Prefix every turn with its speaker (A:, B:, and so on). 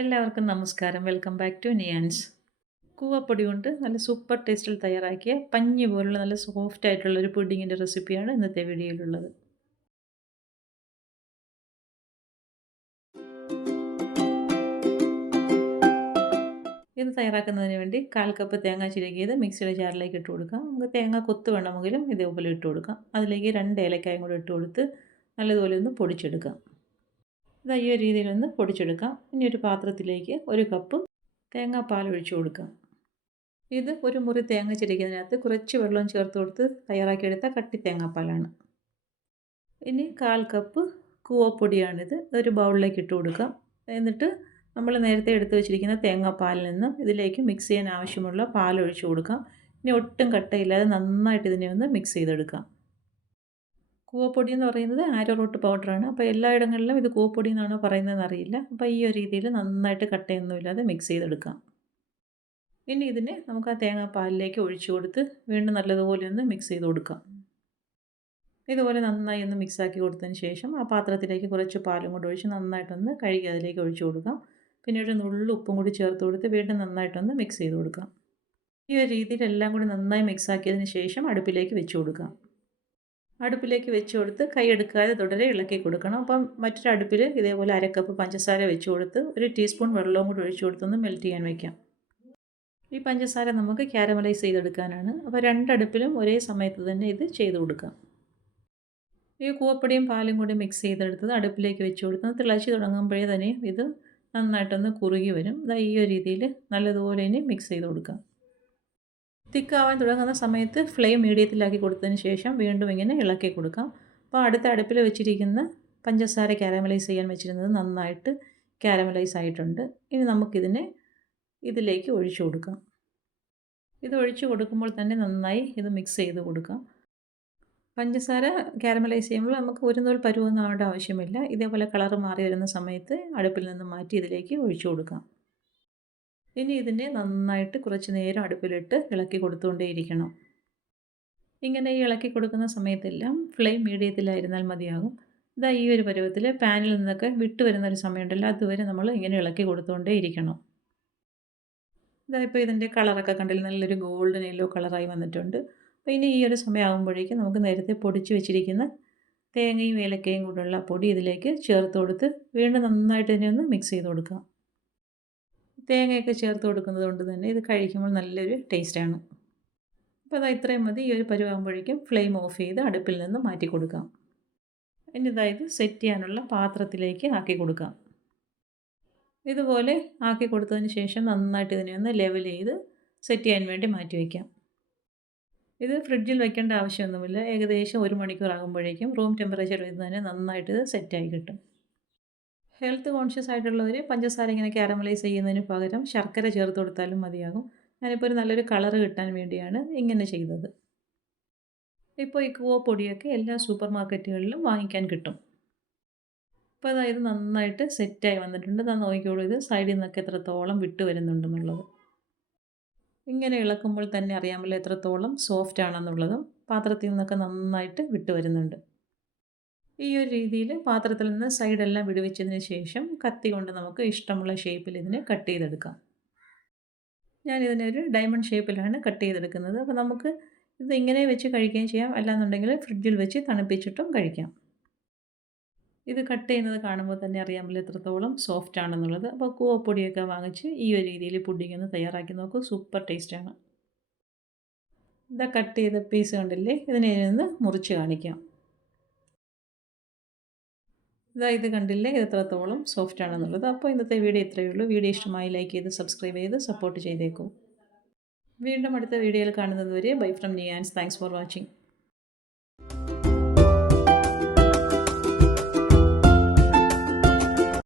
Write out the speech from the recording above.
A: എല്ലാവർക്കും നമസ്കാരം. Welcome back to Niyans കൂവപ്പൊടി കൊണ്ട് നല്ല സൂപ്പർ ടേസ്റ്റിൽ തയ്യാറാക്കിയ പഞ്ഞി പോലുള്ള നല്ല സോഫ്റ്റ് ആയിട്ടുള്ള ഒരു പുഡിങ്ങിന്റെ റെസിപ്പിയാണ് ഇന്നത്തെ വീഡിയോയിലുള്ളത്. ഇത് തയ്യാറാക്കുന്നതിന് വേണ്ടി കാൽ കപ്പ് തേങ്ങ ചിരകിയത് മിക്സിയുടെ ജാറിലേക്ക് ഇട്ട് കൊടുക്കാം. നമുക്ക് തേങ്ങ കൊത്ത് വേണമെങ്കിലും ഇതേപോലെ ഇട്ട് കൊടുക്കാം. അതിലേക്ക് രണ്ട് ഏലക്കായും കൂടെ ഇട്ട് കൊടുത്ത് നല്ലതുപോലെ ഒന്ന് പൊടിച്ചെടുക്കാം. ഇത് ഈ ഒരു രീതിയിലൊന്ന് പൊടിച്ചെടുക്കാം. ഇനി ഒരു പാത്രത്തിലേക്ക് ഒരു കപ്പ് തേങ്ങാപ്പാൽ ഒഴിച്ചു കൊടുക്കാം. ഇത് ഒരു മുറി തേങ്ങ ചിരിക്കുന്നതിനകത്ത് കുറച്ച് വെള്ളം ചേർത്ത് കൊടുത്ത് തയ്യാറാക്കിയെടുത്ത കട്ടി തേങ്ങാപ്പാലാണ്. ഇനി കാൽ കപ്പ് കൂവപ്പൊടിയാണിത്. ഒരു ബൗളിലേക്ക് ഇട്ട് കൊടുക്കാം. എന്നിട്ട് നമ്മൾ നേരത്തെ എടുത്ത് വെച്ചിരിക്കുന്ന തേങ്ങാപ്പാലിൽ നിന്നും ഇതിലേക്ക് മിക്സ് ചെയ്യാൻ ആവശ്യമുള്ള പാൽ ഒഴിച്ചു കൊടുക്കാം. ഇനി ഒട്ടും കട്ടയില്ലാതെ നന്നായിട്ട് ഇതിനെ ഒന്ന് മിക്സ് ചെയ്തെടുക്കാം. കൂവപ്പൊടി എന്ന് പറയുന്നത് ആരോ റൂട്ട് പൗഡറാണ്. അപ്പോൾ എല്ലായിടങ്ങളിലും ഇത് കൂവപ്പൊടി എന്നാണോ പറയുന്നതെന്ന് അറിയില്ല അപ്പോൾ ഈ ഒരു രീതിയിൽ നന്നായിട്ട് കട്ടയൊന്നുമില്ലാതെ മിക്സ് ചെയ്തെടുക്കാം. ഇനി ഇതിനെ നമുക്ക് ആ തേങ്ങാപ്പാലിലേക്ക് ഒഴിച്ചു കൊടുത്ത് വീണ്ടും നല്ലതുപോലെ ഒന്ന് മിക്സ് ചെയ്ത് കൊടുക്കാം. ഇതുപോലെ നന്നായി ഒന്ന് മിക്സാക്കി കൊടുത്തതിന് ശേഷം ആ പാത്രത്തിലേക്ക് കുറച്ച് പാലും കൂടി ഒഴിച്ച് നന്നായിട്ടൊന്ന് കഴുകി അതിലേക്ക് ഒഴിച്ചു കൊടുക്കാം. പിന്നെ ഒരു നുള്ളു ഉപ്പും കൂടി ചേർത്ത് കൊടുത്ത് വീണ്ടും നന്നായിട്ടൊന്ന് മിക്സ് ചെയ്ത് കൊടുക്കാം. ഈ ഒരു രീതിയിൽ എല്ലാം കൂടി നന്നായി മിക്സാക്കിയതിന് ശേഷം അടുപ്പിലേക്ക് വെച്ച് കൊടുക്കാം. അടുപ്പിലേക്ക് വെച്ച് കൊടുത്ത് കൈ എടുക്കാതെ തുടരെ ഇളക്കി കൊടുക്കണം. അപ്പം മറ്റൊരു അടുപ്പിൽ ഇതേപോലെ അരക്കപ്പ് പഞ്ചസാര വെച്ച് കൊടുത്ത് ഒരു ടീസ്പൂൺ വെള്ളവും കൂടി ഒഴിച്ചു കൊടുത്തൊന്ന് മെൽറ്റ് ചെയ്യാൻ വയ്ക്കാം ഈ പഞ്ചസാര നമുക്ക് ക്യാരമലൈസ് ചെയ്തെടുക്കാനാണ്. അപ്പോൾ രണ്ടടുപ്പിലും ഒരേ സമയത്ത് തന്നെ ഇത് ചെയ്ത് കൊടുക്കാം. ഈ കൂവപ്പൊടിയും പാലും കൂടി മിക്സ് ചെയ്തെടുത്തത് അടുപ്പിലേക്ക് വെച്ച് കൊടുത്ത് തിളച്ച് തുടങ്ങുമ്പോഴേ തന്നെ ഇത് നന്നായിട്ടൊന്ന് കുറുകി വരും. ഈ ഒരു രീതിയിൽ നല്ലതുപോലെ ഇനി മിക്സ് ചെയ്ത് കൊടുക്കാം. തിക്കാവാൻ തുടങ്ങുന്ന സമയത്ത് ഫ്ലെയിം മീഡിയത്തിലാക്കി കൊടുത്തതിന് ശേഷം വീണ്ടും ഇങ്ങനെ ഇളക്കി കൊടുക്കാം. അപ്പോൾ അടുത്ത അടുപ്പിൽ വെച്ചിരിക്കുന്ന പഞ്ചസാര ക്യാരമലൈസ് ചെയ്യാൻ വെച്ചിരുന്നത് നന്നായിട്ട് ക്യാരമലൈസ് ആയിട്ടുണ്ട്. ഇനി നമുക്കിതിനെ ഇതിലേക്ക് ഒഴിച്ചു കൊടുക്കാം. ഇത് ഒഴിച്ചു കൊടുക്കുമ്പോൾ തന്നെ നന്നായി ഇത് മിക്സ് ചെയ്ത് കൊടുക്കാം. പഞ്ചസാര ക്യാരമലൈസ് ചെയ്യുമ്പോൾ നമുക്ക് ഒരു നൂൽ പരുവൊന്നും ആവേണ്ട ആവശ്യമില്ല. ഇതേപോലെ കളർ മാറി വരുന്ന സമയത്ത് അടുപ്പിൽ നിന്ന് മാറ്റി ഇതിലേക്ക് ഒഴിച്ചു കൊടുക്കാം. ഇനി ഇതിനെ നന്നായിട്ട് കുറച്ച് നേരം അടുപ്പിലിട്ട് ഇളക്കി കൊടുത്തുകൊണ്ടേയിരിക്കണം. ഇങ്ങനെ ഈ ഇളക്കി കൊടുക്കുന്ന സമയത്തെല്ലാം ഫ്ലെയിം മീഡിയത്തിലായിരുന്നാൽ മതിയാകും. ഇതാ ഈ ഒരു പരുവത്തിൽ പാനിൽ നിന്നൊക്കെ വിട്ട് വരുന്ന ഒരു സമയമുണ്ടല്ലോ അതുവരെ നമ്മൾ ഇങ്ങനെ ഇളക്കി കൊടുത്തുകൊണ്ടേ ഇരിക്കണം ഇതാ ഇപ്പോൾ ഇതിന്റെ കളറൊക്കെ കണ്ടിൽ നല്ലൊരു ഗോൾഡൻ യെല്ലോ കളറായി വന്നിട്ടുണ്ട്. അപ്പോൾ ഇനി ഈ ഒരു സമയമാകുമ്പോഴേക്കും നമുക്ക് നേരത്തെ പൊടിച്ച് വെച്ചിരിക്കുന്ന തേങ്ങയും ഏലക്കയും കൂടെയുള്ള പൊടി ഇതിലേക്ക് ചേർത്ത് കൊടുത്ത് വീണ്ടും നന്നായിട്ട് ഇതിനെ ഒന്ന് മിക്സ് ചെയ്ത് കൊടുക്കാം. തേങ്ങയൊക്കെ ചേർത്ത് കൊടുക്കുന്നത് കൊണ്ട് തന്നെ ഇത് കഴിക്കുമ്പോൾ നല്ലൊരു ടേസ്റ്റാണ്. അപ്പോൾ അതാ ഇത്രയും മതി. ഈ ഒരു പരുവാകുമ്പോഴേക്കും ഫ്ലെയിം ഓഫ് ചെയ്ത് അടുപ്പിൽ നിന്ന് മാറ്റി കൊടുക്കാം. ഇനി ഇതായത് സെറ്റ് ചെയ്യാനുള്ള പാത്രത്തിലേക്ക് ആക്കി കൊടുക്കാം. ഇതുപോലെ ആക്കി കൊടുത്തതിന് ശേഷം നന്നായിട്ട് ഇതിനെ ഒന്ന് ലെവൽ ചെയ്ത് സെറ്റ് ചെയ്യാൻ വേണ്ടി മാറ്റി വയ്ക്കാം ഇത് ഫ്രിഡ്ജിൽ വെക്കേണ്ട ആവശ്യമൊന്നുമില്ല. ഏകദേശം ഒരു മണിക്കൂർ ആകുമ്പോഴേക്കും റൂം ടെമ്പറേച്ചർ വരുന്നതിന് നന്നായിട്ട് ഇത് സെറ്റായി കിട്ടും. ഹെൽത്ത് കോൺഷ്യസ് ആയിട്ടുള്ളവർ പഞ്ചസാര ഇങ്ങനെ കാരമലൈസ് ചെയ്യുന്നതിന് പകരം ശർക്കര ചേർത്ത് കൊടുത്താലും മതിയാകും. ഞാനിപ്പോൾ ഒരു നല്ലൊരു കളർ കിട്ടാൻ വേണ്ടിയാണ് ഇങ്ങനെ ചെയ്തത്. ഇപ്പോൾ ഈ കുവ പൊടിയൊക്കെ എല്ലാ സൂപ്പർ മാർക്കറ്റുകളിലും വാങ്ങിക്കാൻ കിട്ടും. അപ്പോൾ അതായത് നന്നായിട്ട് സെറ്റായി വന്നിട്ടുണ്ട്. ഞാൻ നോക്കിക്കോളൂ ഇത് സൈഡിൽ നിന്നൊക്കെ എത്രത്തോളം വിട്ട് വരുന്നുണ്ടെന്നുള്ളത്. ഇങ്ങനെ ഇളക്കുമ്പോൾ തന്നെ അറിയാമല്ലോ എത്രത്തോളം സോഫ്റ്റ് ആണെന്നുള്ളതും പാത്രത്തിൽ നിന്നൊക്കെ നന്നായിട്ട് വിട്ട് വരുന്നുണ്ട്. ഈ ഒരു രീതിയിൽ പാത്രത്തിൽ നിന്ന് സൈഡെല്ലാം വിടുവിച്ചതിന് ശേഷം കത്തി കൊണ്ട് നമുക്ക് ഇഷ്ടമുള്ള ഷേപ്പിൽ ഇതിനെ കട്ട് ചെയ്തെടുക്കാം. ഞാനിതിനെ ഒരു ഡയമണ്ട് ഷേപ്പിലാണ് കട്ട് ചെയ്തെടുക്കുന്നത്. അപ്പോൾ നമുക്ക് ഇത് ഇങ്ങനെ വെച്ച് കഴിക്കുകയും ചെയ്യാം. അല്ലാന്നുണ്ടെങ്കിൽ ഫ്രിഡ്ജിൽ വെച്ച് തണുപ്പിച്ചിട്ടും കഴിക്കാം. ഇത് കട്ട് ചെയ്യുന്നത് കാണുമ്പോൾ തന്നെ അറിയാൻ പറ്റില്ല എത്രത്തോളം സോഫ്റ്റ് ആണെന്നുള്ളത്. അപ്പോൾ കൂവപ്പൊടിയൊക്കെ വാങ്ങിച്ച് ഈ ഒരു രീതിയിൽ പുഡിംഗ് ഒന്ന് തയ്യാറാക്കി നോക്കൂ. സൂപ്പർ ടേസ്റ്റാണ് ഇതാ കട്ട് ചെയ്ത പീസ് കണ്ടില്ലേ? ഇതിനെ നിന്ന് മുറിച്ച് കാണിക്കാം. ഇതാ ഇത് കണ്ടില്ലേ? ഇത് എത്രത്തോളം സോഫ്റ്റ് ആണെന്നുള്ളത്. അപ്പോൾ ഇന്നത്തെ വീഡിയോ ഇത്രയേ ഉള്ളൂ. വീഡിയോ ഇഷ്ടമായി ലൈക്ക് ചെയ്ത് സബ്സ്ക്രൈബ് ചെയ്ത് സപ്പോർട്ട് ചെയ്തേക്കും. വീണ്ടും അടുത്ത വീഡിയോയിൽ കാണുന്നതുവരെ ബൈ ഫ്രം നിയാൻസ് താങ്ക്സ് ഫോർ വാച്ചിങ്